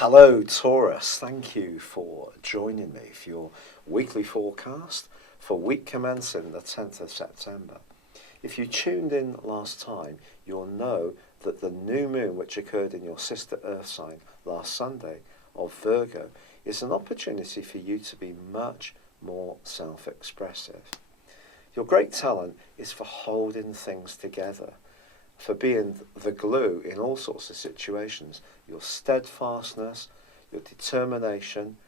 Hello Taurus, thank you for joining me for your weekly forecast for week commencing the 10th of September. If you tuned in last time, you'll know that the new moon which occurred in your sister earth sign last Sunday of Virgo is an opportunity for you to be much more self-expressive. Your great talent is for holding things together, for being the glue in all sorts of situations. Your steadfastness, your determination,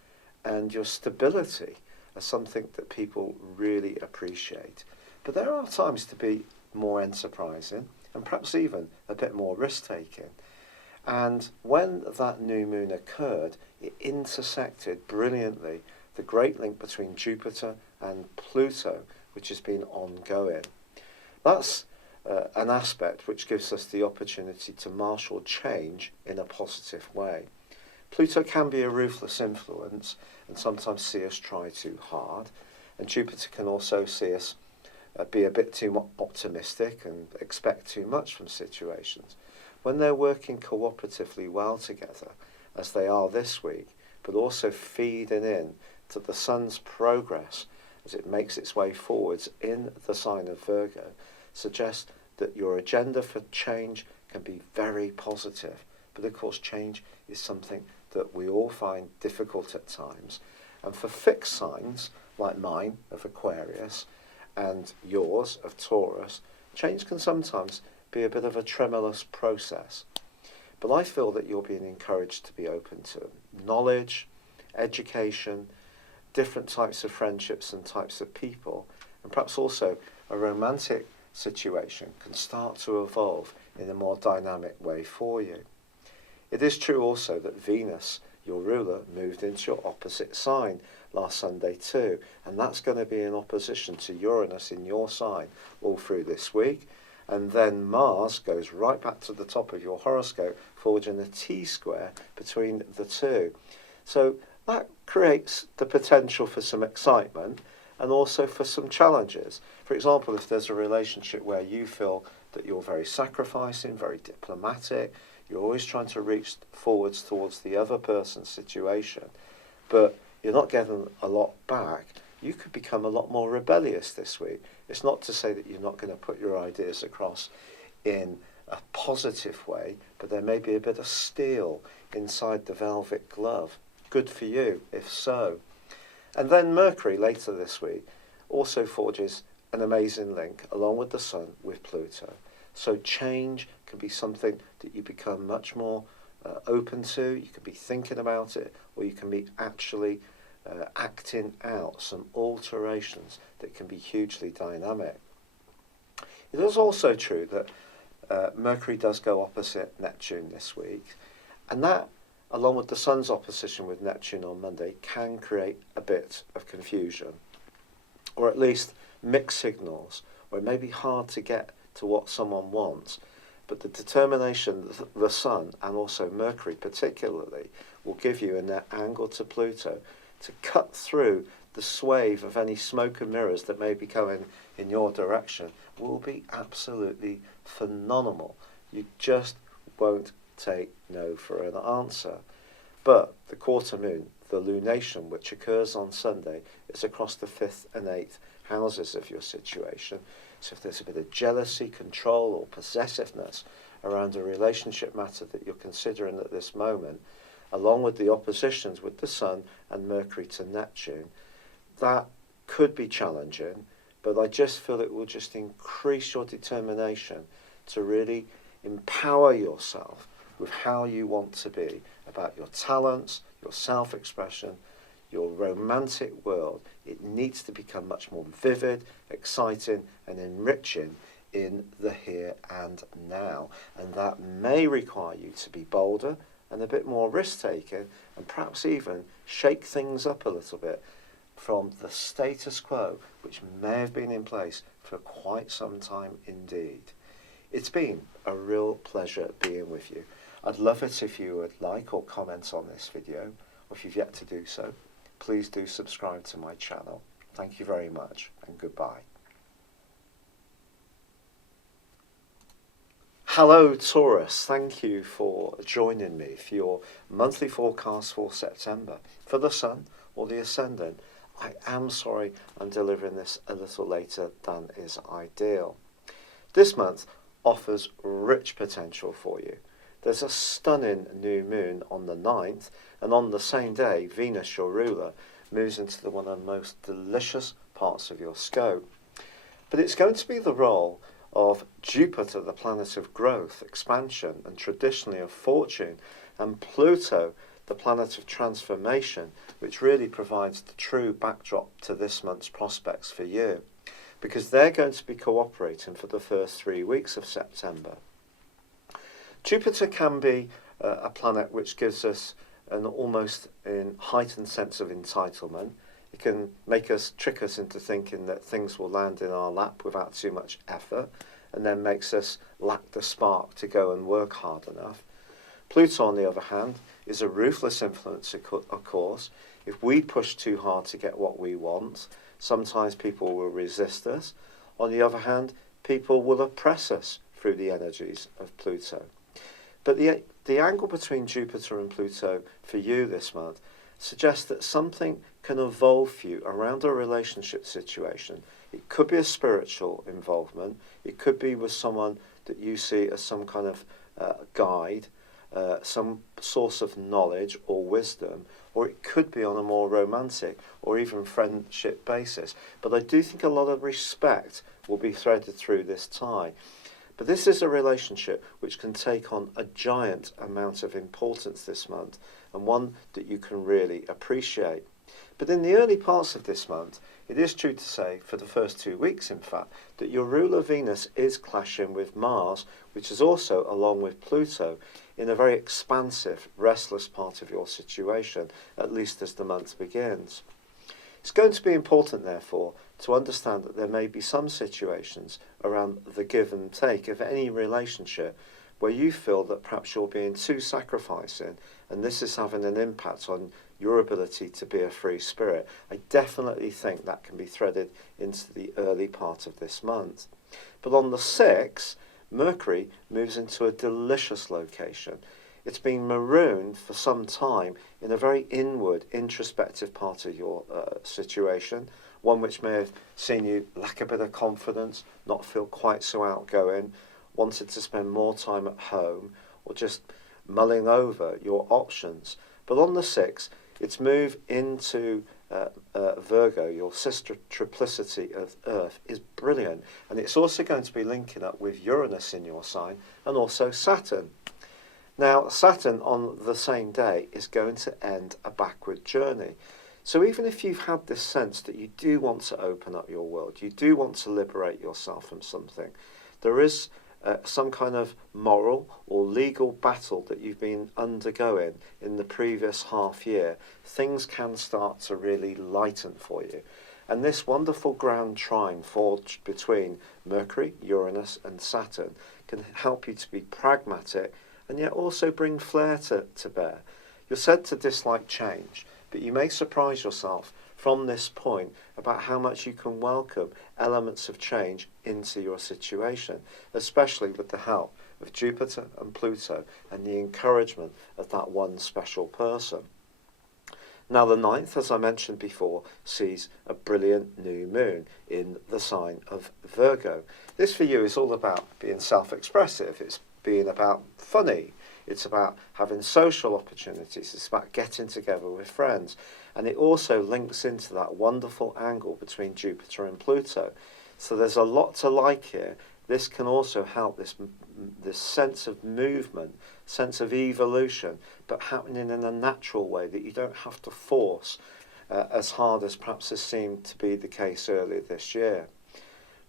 and your stability are something that people really appreciate. But there are times to be more enterprising and perhaps even a bit more risk-taking. And when that new moon occurred, it intersected brilliantly the great link between Jupiter and Pluto, which has been ongoing. That's an aspect which gives us the opportunity to marshal change in a positive way. Pluto can be a ruthless influence and sometimes see us try too hard, and Jupiter can also see us be a bit too optimistic and expect too much from situations. When they're working cooperatively well together, as they are this week, but also feeding in to the sun's progress as it makes its way forwards in the sign of Virgo, suggests that your agenda for change can be very positive. But of course, change is something that we all find difficult at times. And for fixed signs, like mine of Aquarius and yours of Taurus, change can sometimes be a bit of a tremulous process. But I feel that you're being encouraged to be open to knowledge, education, different types of friendships and types of people, and perhaps also a romantic situation can start to evolve in a more dynamic way for you. It is true also that Venus, your ruler, moved into your opposite sign last Sunday too, and that's going to be in opposition to Uranus in your sign all through this week. And then Mars goes right back to the top of your horoscope, forging a T-square between the two. So that creates the potential for some excitement and also for some challenges. For example, if there's a relationship where you feel that you're very sacrificing, very diplomatic, you're always trying to reach forwards towards the other person's situation, but you're not getting a lot back, you could become a lot more rebellious this week. It's not to say that you're not going to put your ideas across in a positive way, but there may be a bit of steel inside the velvet glove. Good for you, if so. And then Mercury, later this week, also forges an amazing link, along with the Sun, with Pluto. So change can be something that you become much more open to. You can be thinking about it, or you can be actually acting out some alterations that can be hugely dynamic. It is also true that Mercury does go opposite Neptune this week, and that, along with the Sun's opposition with Neptune on Monday, can create a bit of confusion, or at least mixed signals, where it may be hard to get to what someone wants, but the determination that the Sun, and also Mercury particularly, will give you in their angle to Pluto to cut through the swathe of any smoke and mirrors that may be coming in your direction will be absolutely phenomenal. You just won't take no for an answer. But the quarter moon, the lunation, which occurs on Sunday, is across the 5th and 8th houses of your situation. So if there's a bit of jealousy, control, or possessiveness around a relationship matter that you're considering at this moment, along with the oppositions with the Sun and Mercury to Neptune, that could be challenging, but I just feel it will just increase your determination to really empower yourself with how you want to be about your talents, your self-expression, your romantic world. It needs to become much more vivid, exciting, and enriching in the here and now. And that may require you to be bolder and a bit more risk-taking, and perhaps even shake things up a little bit from the status quo, which may have been in place for quite some time indeed. It's been a real pleasure being with you. I'd love it if you would like or comment on this video, or if you've yet to do so, please do subscribe to my channel. Thank you very much, and goodbye. Hello Taurus, thank you for joining me for your monthly forecast for September. For the Sun or the Ascendant, I am sorry I'm delivering this a little later than is ideal. This month offers rich potential for you. There's a stunning new moon on the 9th, and on the same day Venus, your ruler, moves into one of the most delicious parts of your scope. But it's going to be the role of Jupiter, the planet of growth, expansion, and traditionally of fortune, and Pluto, the planet of transformation, which really provides the true backdrop to this month's prospects for you, because they're going to be cooperating for the first 3 weeks of September. Jupiter can be a planet which gives us an almost heightened sense of entitlement. It can trick us into thinking that things will land in our lap without too much effort, and then makes us lack the spark to go and work hard enough. Pluto, on the other hand, is a ruthless influence, of course. If we push too hard to get what we want, sometimes people will resist us. On the other hand, people will oppress us through the energies of Pluto. But the angle between Jupiter and Pluto for you this month suggests that something can evolve for you around a relationship situation. It could be a spiritual involvement. It could be with someone that you see as some kind of guide, some source of knowledge or wisdom, or it could be on a more romantic or even friendship basis. But I do think a lot of respect will be threaded through this tie. But this is a relationship which can take on a giant amount of importance this month, and one that you can really appreciate. But in the early parts of this month, it is true to say, for the first 2 weeks in fact, that your ruler Venus is clashing with Mars, which is also, along with Pluto, in a very expansive, restless part of your situation, at least as the month begins. It's going to be important, therefore, to understand that there may be some situations around the give and take of any relationship where you feel that perhaps you're being too sacrificing, and this is having an impact on your ability to be a free spirit. I definitely think that can be threaded into the early part of this month. But on the 6th, Mercury moves into a delicious location. It's been marooned for some time in a very inward, introspective part of your situation, one which may have seen you lack a bit of confidence, not feel quite so outgoing, wanted to spend more time at home, or just mulling over your options. But on the 6th, its move into Virgo, your sister triplicity of Earth, is brilliant. And it's also going to be linking up with Uranus in your sign and also Saturn. Now, Saturn on the same day is going to end a backward journey. So even if you've had this sense that you do want to open up your world, you do want to liberate yourself from something, there is some kind of moral or legal battle that you've been undergoing in the previous half year, things can start to really lighten for you. And this wonderful grand trine forged between Mercury, Uranus and Saturn can help you to be pragmatic and yet also bring flair to bear. You're said to dislike change, but you may surprise yourself from this point about how much you can welcome elements of change into your situation, especially with the help of Jupiter and Pluto and the encouragement of that one special person. Now the 9th, as I mentioned before, sees a brilliant new moon in the sign of Virgo. This for you is all about being self-expressive, it's being about funny, it's about having social opportunities, it's about getting together with friends. And it also links into that wonderful angle between Jupiter and Pluto. So there's a lot to like here. This can also help this sense of movement, sense of evolution, but happening in a natural way that you don't have to force as hard as perhaps has seemed to be the case earlier this year.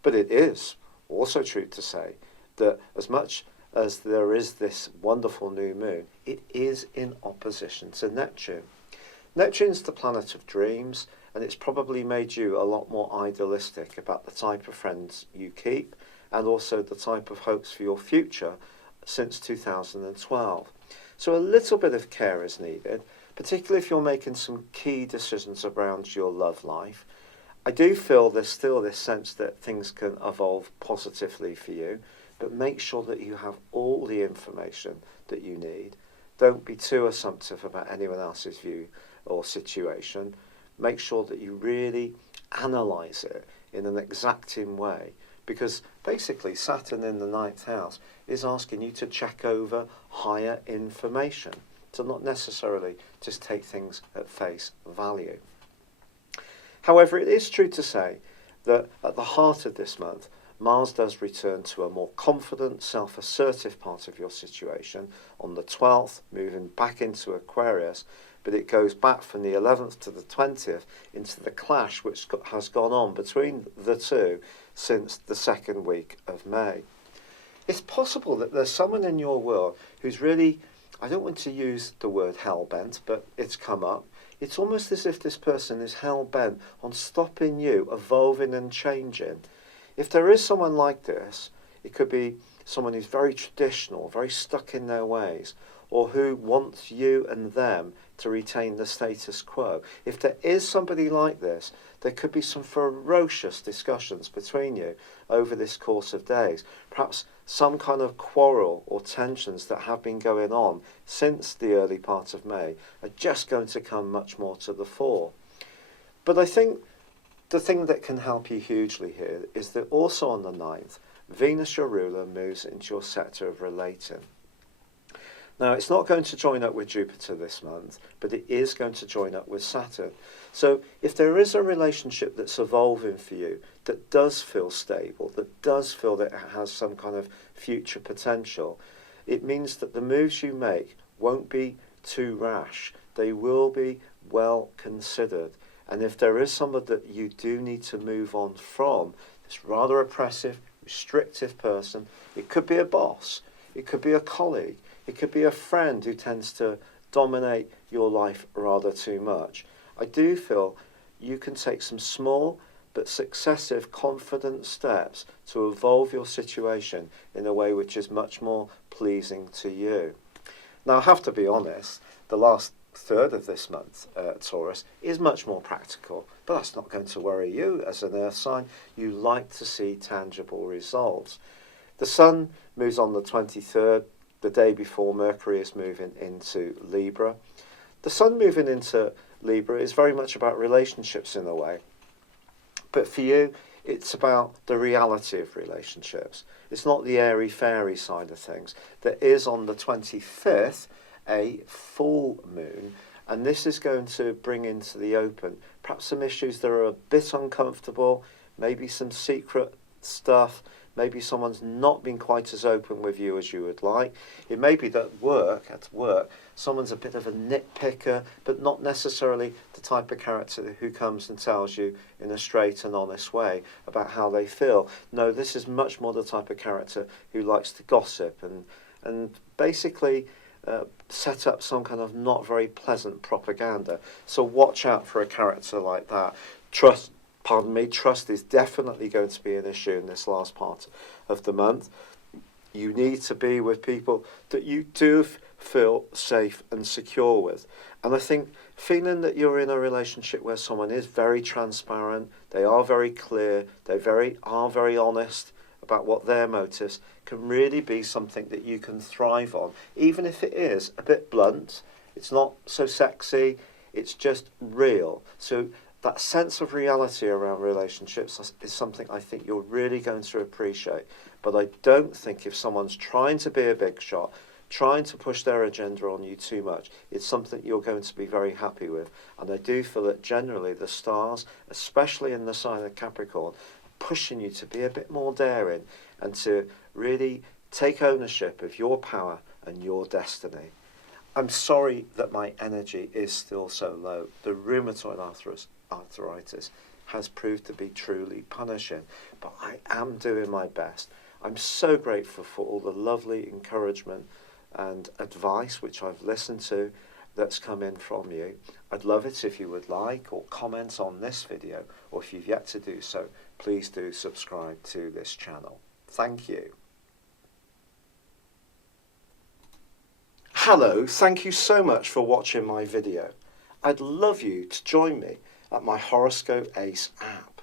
But it is also true to say that as much as there is this wonderful new moon, it is in opposition to Neptune. Neptune's the planet of dreams, and it's probably made you a lot more idealistic about the type of friends you keep and also the type of hopes for your future since 2012. So a little bit of care is needed, particularly if you're making some key decisions around your love life. I do feel there's still this sense that things can evolve positively for you, but make sure that you have all the information that you need. Don't be too assumptive about anyone else's view or situation. Make sure that you really analyse it in an exacting way, because basically Saturn in the ninth house is asking you to check over higher information, to not necessarily just take things at face value. However, it is true to say that at the heart of this month, Mars does return to a more confident, self-assertive part of your situation on the 12th, moving back into Aquarius, but it goes back from the 11th to the 20th into the clash which has gone on between the two since the second week of May. It's possible that there's someone in your world who's really, I don't want to use the word hell-bent, but it's come up. It's almost as if this person is hell-bent on stopping you evolving and changing. If there is someone like this, it could be someone who's very traditional, very stuck in their ways, or who wants you and them to retain the status quo. If there is somebody like this, there could be some ferocious discussions between you over this course of days. Perhaps some kind of quarrel or tensions that have been going on since the early part of May are just going to come much more to the fore. But I think the thing that can help you hugely here is that also on the 9th, Venus, your ruler, moves into your sector of relating. Now, it's not going to join up with Jupiter this month, but it is going to join up with Saturn. So if there is a relationship that's evolving for you, that does feel stable, that does feel that it has some kind of future potential, it means that the moves you make won't be too rash. They will be well considered. And if there is someone that you do need to move on from, this rather oppressive, restrictive person, it could be a boss, it could be a colleague, it could be a friend who tends to dominate your life rather too much. I do feel you can take some small but successive confident steps to evolve your situation in a way which is much more pleasing to you. Now, I have to be honest, the last third of this month, Taurus, is much more practical, but that's not going to worry you as an earth sign. You like to see tangible results. The Sun moves on the 23rd, the day before Mercury is moving into Libra. The Sun moving into Libra is very much about relationships in a way, but for you, it's about the reality of relationships. It's not the airy-fairy side of things. There is on the 25th a full moon, and this is going to bring into the open perhaps some issues that are a bit uncomfortable, maybe some secret stuff, maybe someone's not been quite as open with you as you would like. It may be that at work, someone's a bit of a nitpicker, but not necessarily the type of character who comes and tells you in a straight and honest way about how they feel. No, this is much more the type of character who likes to gossip and basically set up some kind of not very pleasant propaganda. So watch out for a character like that. Trust is definitely going to be an issue in this last part of the month. You need to be with people that you do feel safe and secure with. And I think feeling that you're in a relationship where someone is very transparent, they are very clear, they are very honest about what their motives, can really be something that you can thrive on, even if it is a bit blunt, it's not so sexy, it's just real. So that sense of reality around relationships is something I think you're really going to appreciate. But I don't think if someone's trying to be a big shot, trying to push their agenda on you too much, it's something you're going to be very happy with. And I do feel that generally the stars, especially in the sign of Capricorn, are pushing you to be a bit more daring and to really take ownership of your power and your destiny. I'm sorry that my energy is still so low. The rheumatoid arthritis has proved to be truly punishing, but I am doing my best. I'm so grateful for all the lovely encouragement and advice which I've listened to that's come in from you. I'd love it if you would like or comment on this video, or if you've yet to do so, please do subscribe to this channel. Thank you. Hello, thank you so much for watching my video. I'd love you to join me at my Horoscope Ace app.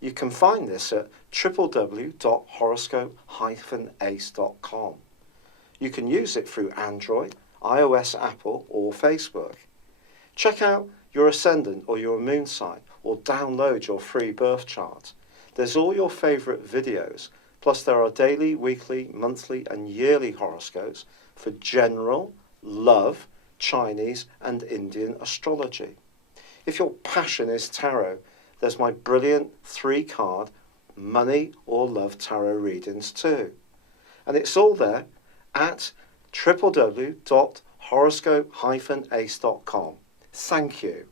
You can find this at www.horoscope-ace.com. You can use it through Android, iOS, Apple or Facebook. Check out your ascendant or your moon sign or download your free birth chart. There's all your favourite videos, plus there are daily, weekly, monthly and yearly horoscopes for general, love, Chinese and Indian astrology. If your passion is tarot, there's my brilliant 3-card money or love tarot readings too. And it's all there at www.horoscope-ace.com. Thank you.